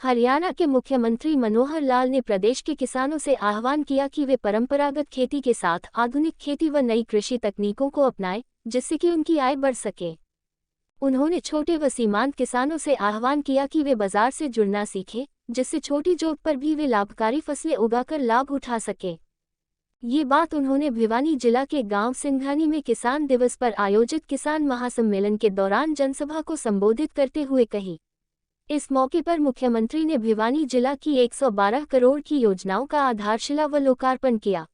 हरियाणा के मुख्यमंत्री मनोहर लाल ने प्रदेश के किसानों से आह्वान किया कि वे परंपरागत खेती के साथ आधुनिक खेती व नई कृषि तकनीकों को अपनाएं, जिससे कि उनकी आय बढ़ सके। उन्होंने छोटे व सीमांत किसानों से आह्वान किया कि वे बाजार से जुड़ना सीखें, जिससे छोटी जोत पर भी वे लाभकारी फसलें उगाकर लाभ उठा सके। ये बात उन्होंने भिवानी जिला के गांव सिंघानी में किसान दिवस पर आयोजित किसान महासम्मेलन के दौरान जनसभा को संबोधित करते हुए कही। इस मौके पर मुख्यमंत्री ने भिवानी जिला की 112 करोड़ की योजनाओं का आधारशिला व लोकार्पण किया।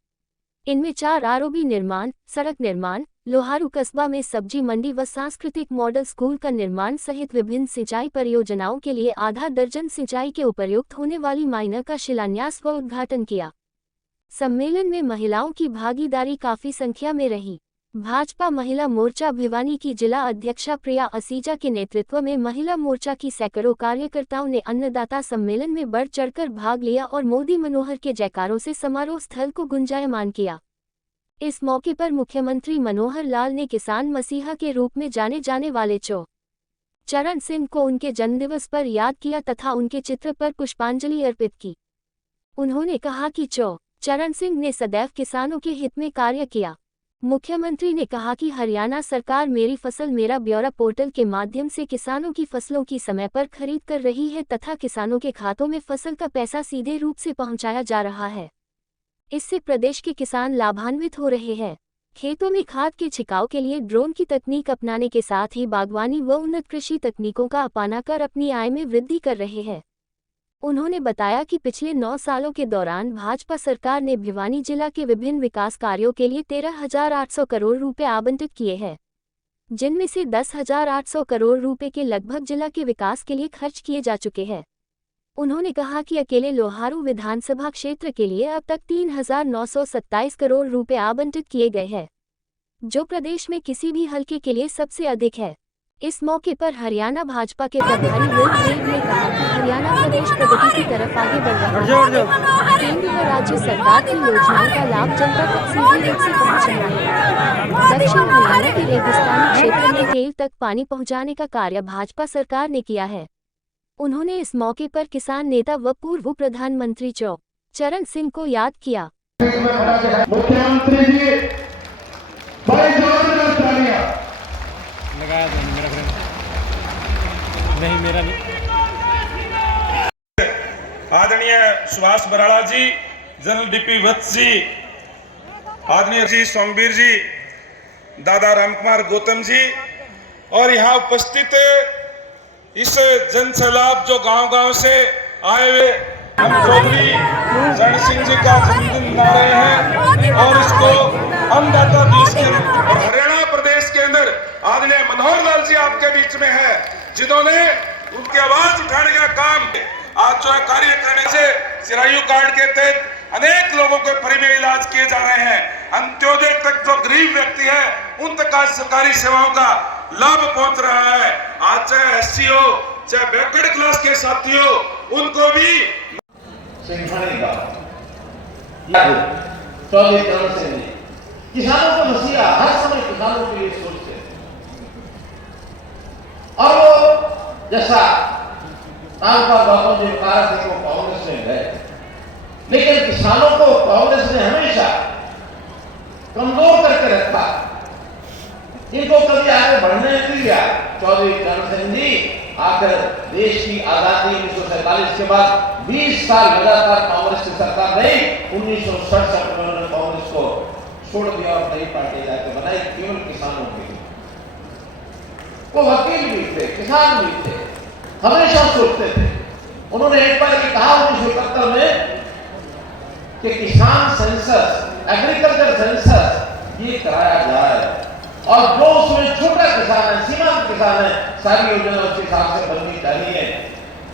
इनमें 4 आरओबी निर्माण, सड़क निर्माण, लोहारू कस्बा में सब्जी मंडी व सांस्कृतिक मॉडल स्कूल का निर्माण सहित विभिन्न सिंचाई परियोजनाओं के लिए आधा दर्जन सिंचाई के उपयुक्त होने वाली माइनर का शिलान्यास व उद्घाटन किया। सम्मेलन में महिलाओं की भागीदारी काफी संख्या में रही। भाजपा महिला मोर्चा भिवानी की जिला अध्यक्षा प्रिया असीजा के नेतृत्व में महिला मोर्चा की सैकड़ों कार्यकर्ताओं ने अन्नदाता सम्मेलन में बढ़ चढ़कर भाग लिया और मोदी मनोहर के जयकारों से समारोह स्थल को गुंजायमान किया। इस मौके पर मुख्यमंत्री मनोहर लाल ने किसान मसीहा के रूप में जाने जाने वाले चरण सिंह को उनके जन्मदिवस पर याद किया तथा उनके चित्र पर पुष्पांजलि अर्पित की। उन्होंने कहा कि चरण सिंह ने सदैव किसानों के हित में कार्य किया। मुख्यमंत्री ने कहा कि हरियाणा सरकार मेरी फसल मेरा ब्यौरा पोर्टल के माध्यम से किसानों की फसलों की समय पर खरीद कर रही है तथा किसानों के खातों में फसल का पैसा सीधे रूप से पहुंचाया जा रहा है। इससे प्रदेश के किसान लाभान्वित हो रहे हैं। खेतों में खाद के छिड़काव के लिए ड्रोन की तकनीक अपनाने के साथ ही बागवानी व उन्नत कृषि तकनीकों का अपनाकर अपनी आय में वृद्धि कर रहे हैं। उन्होंने बताया कि पिछले 9 सालों के दौरान भाजपा सरकार ने भिवानी जिला के विभिन्न विकास कार्यों के लिए 13,800 करोड़ रुपए आवंटित किए हैं, जिनमें से 10,800 करोड़ रुपए के लगभग जिला के विकास के लिए खर्च किए जा चुके हैं। उन्होंने कहा कि अकेले लोहारू विधानसभा क्षेत्र के लिए अब तक 3,927 करोड़ रुपए आवंटित किए गए हैं, जो प्रदेश में किसी भी हलके के लिए सबसे अधिक है। इस मौके पर हरियाणा भाजपा के प्रभारी विल देव ने कहा कि हरियाणा प्रदेश प्रगति की तरफ आगे बढ़ रहा है। केंद्र व राज्य सरकार की योजनाओं का लाभ जनता तक सीधे रूप से पहुंच रहा है। दक्षिण हरियाणा के रेगिस्तानी क्षेत्र में केल तक पानी पहुंचाने का कार्य भाजपा सरकार ने किया है। उन्होंने इस मौके पर किसान नेता व पूर्व प्रधानमंत्री चरण सिंह को याद किया। मुख्यमंत्री जी लगाया था मेरा फ्रेंड नहीं, मेरा नहीं। आदरणीय सुभाष बराड़ा जी, जनरल डीपी वत्स जी, आदरणीय जी सोमवीर जी, दादा रामकुमार गौतम जी और यहाँ उपस्थित इस जन सैलाब जो गांव-गांव से आए हुए हम चौधरी चरण सिंह जी का जन्मदिन मना रहे हैं और इसको अन्नदाता दिवस के और हरियाणा प्रदेश के अंदर आदरणीय मनोहर लाल जी आपके बीच में है, जिन्होंने उनकी आवाज उठाने का काम आज जो कार्य करने से चिरायु कार्ड के तहत अनेक लोगों को फ्री में इलाज किए जा रहे हैं। अंत्योदय तक जो गरीब व्यक्ति है उन तक आज सरकारी सेवाओं का लाभ पहुंच रहा है। आज चाहे एससी हो चाहे बैकवर्ड क्लास के साथी हो, उनको भी किसानों को मसीहा हर समय किसानों के लिए सोचते हैं और वो जैसा गौतम जी बता रहे थे वो कांग्रेस में गए, लेकिन किसानों को कांग्रेस ने हमेशा कमजोर करके रखा, इनको कभी आगे बढ़ने नहीं दिया। चौधरी चरण सिंह जी आकर देश की आजादी 1947 के बाद 20 साल लगातार कांग्रेस की सरकार रही। 1967 में उन्होंने कांग्रेस को छोड़ दिया और नई पार्टी जाके बनाई केवल किसानों के लिए। वो वकील भी थे, किसान भी थे, हमेशा सोचते थे। उन्होंने एक बार ये कहा 1971 में कि किसान सेंसस, एग्रीकल्चर सेंसस ये कराया जाए और जो उसमें छोटा किसान है, सीमांत किसान है, सारी योजना उसके हिसाब से बननी चाहिए।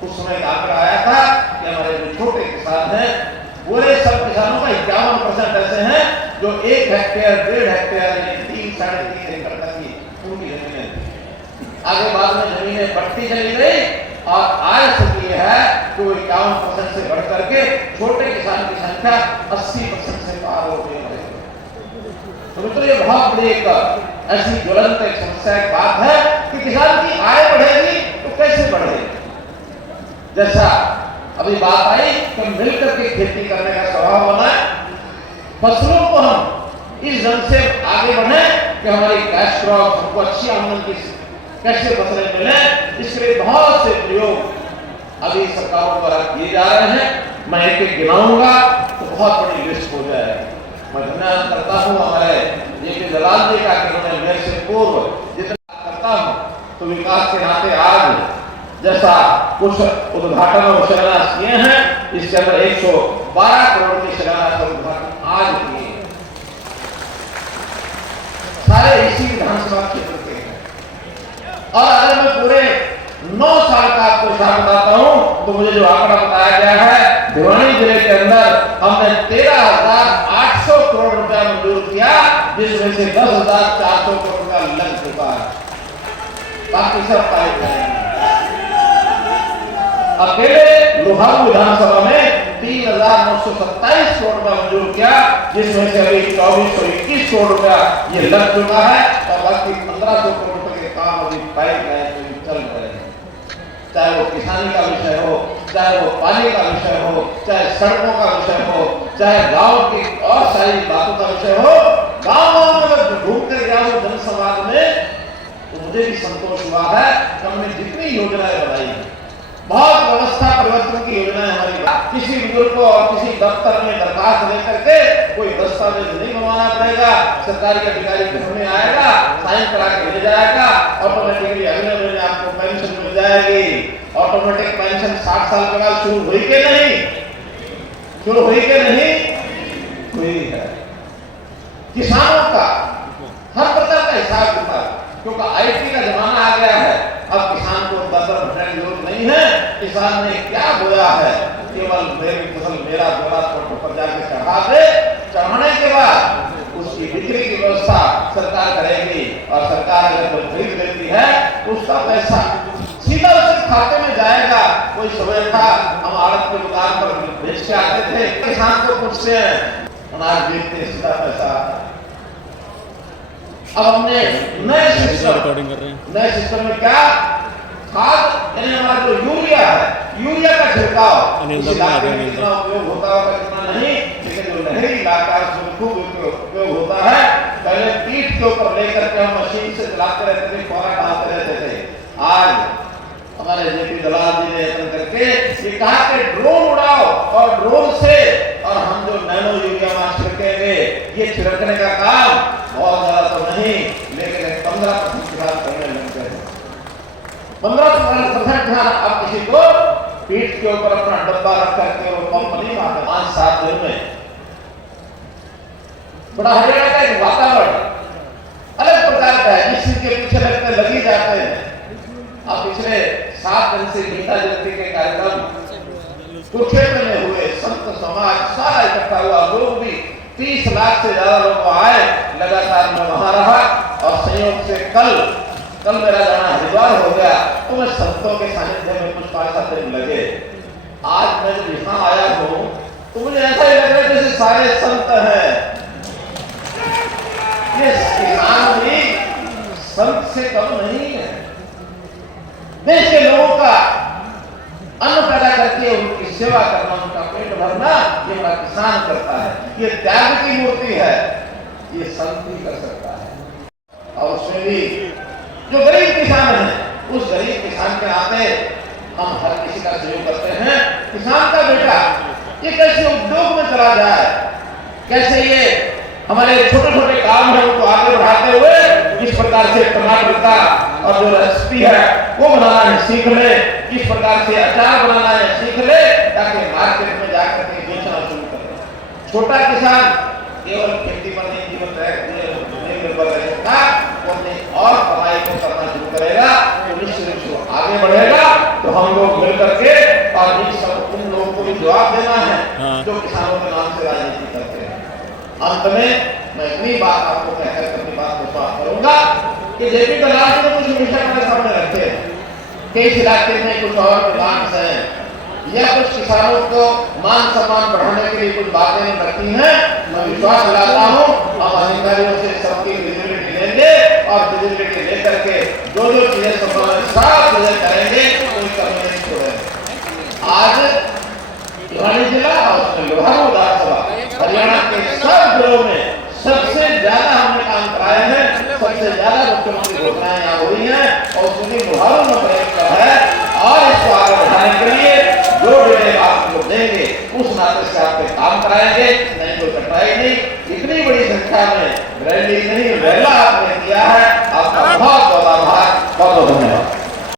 उस समय आंकड़ा आया था कि हमारे जो छोटे किसान हैं पूरे सब किसानों का 51% ऐसे हैं जो 1 हेक्टेयर 1.5 हेक्टेयर यानी 3 साढ़े 3 एकड़ तक की पूरी जमीनें। आगे बाद में जमीनें बढ़ती चली गई और आज स्थिति है तो 51% से बढ़ करके छोटे किसान की संख्या 80% से पार हो गई है। तो मित्रों ये बहुत बड़ी एक ऐसी ज्वलंत एक समस्या की बात है कि किसान की आय बढ़ेगी तो कैसे बढ़ेगी। जैसा अभी बात आई कि मिलकर के खेती करने का स्वभाव बनाए, फसलों को हम इस ढंग से आगे बढ़े कि हमारी कैश क्रॉप हमको अच्छी आमदनी की कैसे फसलें मिले, इसके लिए बहुत से प्रयोग अभी सरकारों द्वारा किए जा रहे हैं। मैं एक गिनाऊंगा तो बहुत बड़ी लिस्ट हो जाएगी। मैं धन्यवाद करता हूँ हमारे जेपी दलाल जी का कि उन्होंने मेरे से पूर्व जितना करता हूँ तो विकास के नाते आज जैसा कुछ उद्घाटन और शिलान्यास किए हैं, इसके अंदर 112 करोड़ के शिलान्यास और उद्घाटन आज किए, सारे इसी विधानसभा क्षेत्र के हैं। और अगर मैं पूरे 9 साल का आपको हिसाब बताता हूं तो मुझे जो आंकड़ा बताया गया है, भिवानी जिले के अंदर हमने 13,800 करोड़ रुपया मंजूर किया, जिसमें से 10,400 करोड़ रुपया लग चुका है, बाकी सब पाए गए। अकेले लोहारू विधानसभा में 3,927 करोड़ रुपया मंजूर किया, जिसमें से अभी 2,421 करोड़ रुपया ये लग चुका है और बाकी 1,500 करोड़ रुपए के काम अभी पाइपलाइन में चल रहे हैं। चाहे वो किसानी का विषय हो, चाहे वो पानी का विषय हो, चाहे सड़कों का विषय हो, चाहे गांव की और सारी बातों का विषय हो। गांव में घूम कर गया हूं जनसंवाद में तो मुझे भी संतोष हुआ है कि हमने जितनी योजनाएं बनाई है, बहुत व्यवस्था परिवर्तन की योजनाएं हमारी, किसी बुजुर्ग को और किसी दफ्तर में दरखास्त लेकर के कोई दस्तावेज नहीं बनवाना पड़ेगा, सरकारी अधिकारी घर में आएगा, साइन करा के ले जाएगा, ऑटोमेटिकली अगले महीने आपको पेंशन मिल जाएगी। ऑटोमेटिक पेंशन 60 साल के बाद शुरू हुई के नहीं, शुरू हुई के नहीं हुई है। किसानों का हर प्रकार का हिसाब किताब, क्योंकि आईटी का जमाना आ गया है, अब किसान को दर भटकने की जरूरत नहीं है। किसान ने क्या बोया है, केवल मेरी फसल मेरा बोरा तोड़ पर जाके चढ़ा दे, चढ़ाने के बाद उसकी बिक्री की व्यवस्था सरकार करेगी और सरकार अगर कोई खरीद लेती है तो उसका पैसा सीधा उसके खाते में जाएगा। कोई समय था हम आड़त की दुकान पर बेच के आते थे, किसान को पूछते हैं अनाज बेचते सीधा पैसा। अब हमने नए सिस्टम में क्या खाद यानी हमारा जो यूरिया है, यूरिया का छिड़काव इस इलाके में कितना उपयोग होता होगा कितना नहीं, लेकिन जो नहरी इलाका है उसमें खूब उपयोग होता है। पहले पीठ के ऊपर लेकर के हम मशीन से चलाते रहते थे, फौरा डालते रहते थे। आज हमारे जेपी दलाल जी ने यत्न करके ये कहा कि ड्रोन उड़ाओ और ड्रोन से और हम जो नैनो यूरिया वहां छिड़केंगे, ये छिड़कने का काम बहुत ज्यादा तो नहीं, लेकिन 15% किसान करने लग गए। 15% ध्यान अब किसी को पीठ के ऊपर अपना डब्बा रख करके वो पंप नहीं मारते। 5-7 दिन में बड़ा हरियाणा का एक वातावरण अलग प्रकार का है, इसी के पीछे लगते लगी जाते हैं। अब पिछले 7 दिन से गीता जयंती के कार्यक्रम कुरुक्षेत्र में हुए, संत समाज सारा इकट्ठा हुआ, लोग भी 30 लाख से ज्यादा लोग आए, लगातार मैं वहां रहा और संयोग से कल मेरा जाना हरिद्वार हो गया, तो मैं संतों के सानिध्य में कुछ 5-7 दिन लगे। आज मैं जब यहाँ आया हूँ तो मुझे ऐसा ही लग रहा है जैसे सारे संत हैं। ये किसान भी संत से कम नहीं है। देश के लोगों का अन्न पैदा करके उनकी सेवा करना, उनका पेट भरना, ये हमारा किसान करता है। ये त्याग की मूर्ति है, ये संत ही कर सकता है। और उसमें भी जो गरीब किसान है, उस गरीब किसान के नाते हम हर किसी का सहयोग करते हैं। किसान का बेटा ये कैसे उद्योग में चला जाए, कैसे ये हमारे छोटे छोटे काम है उनको आगे बढ़ाते हुए किस प्रकार से टमाटर का और जो रेसिपी है वो बनाना है सीख ले, किस प्रकार से अचार बनाना है सीख ले, ताकि मार्केट में जाकर के बेचना शुरू करें। छोटा किसान केवल खेती पर नहीं जीवन निर्भर रह सकता, वो अपनी और कमाई को करना शुरू करेगा तो निश्चित रूप से आगे बढ़ेगा। तो हम लोग मिलकर के और इन सब उन लोगों को भी जवाब देना है जो किसानों के नाम से राजनीति करते हैं। अंत में मैं इतनी बात आपको कहकर अपनी बात को समाप्त करूंगा कि जेपी दलाल जी ने कुछ विषय अपने सामने रखे हैं कि इस इलाके में कुछ और डिमांड्स हैं या कुछ किसानों को मान सम्मान बढ़ाने के लिए कुछ बातें रखी हैं। मैं विश्वास दिलाता हूँ हम अधिकारियों से सबकी विजिबिलिटी लेंगे और विजिबिलिटी लेकर के जो जो चीजें संभव है सब चीजें करेंगे, कोई कमी नहीं छोड़ेंगे। आज भिवानी जिला और उसमें लोहारू विधानसभा हरियाणा के सब जिलों में सबसे ज्यादा हमने काम कराए हैं, सबसे ज्यादा मुख्यमंत्री घोषणाएं यहाँ हो रही हैं और उसमें लोहारू नंबर 1 पर है। और इसको आगे बढ़ाने के लिए जो डेढ़ आप लोग देंगे उस नाते से आपके काम कराएंगे, नहीं तो कटाई नहीं। इतनी बड़ी संख्या में रैली नहीं, रैला आपने किया है, आपका बहुत बहुत आभार, बहुत बहुत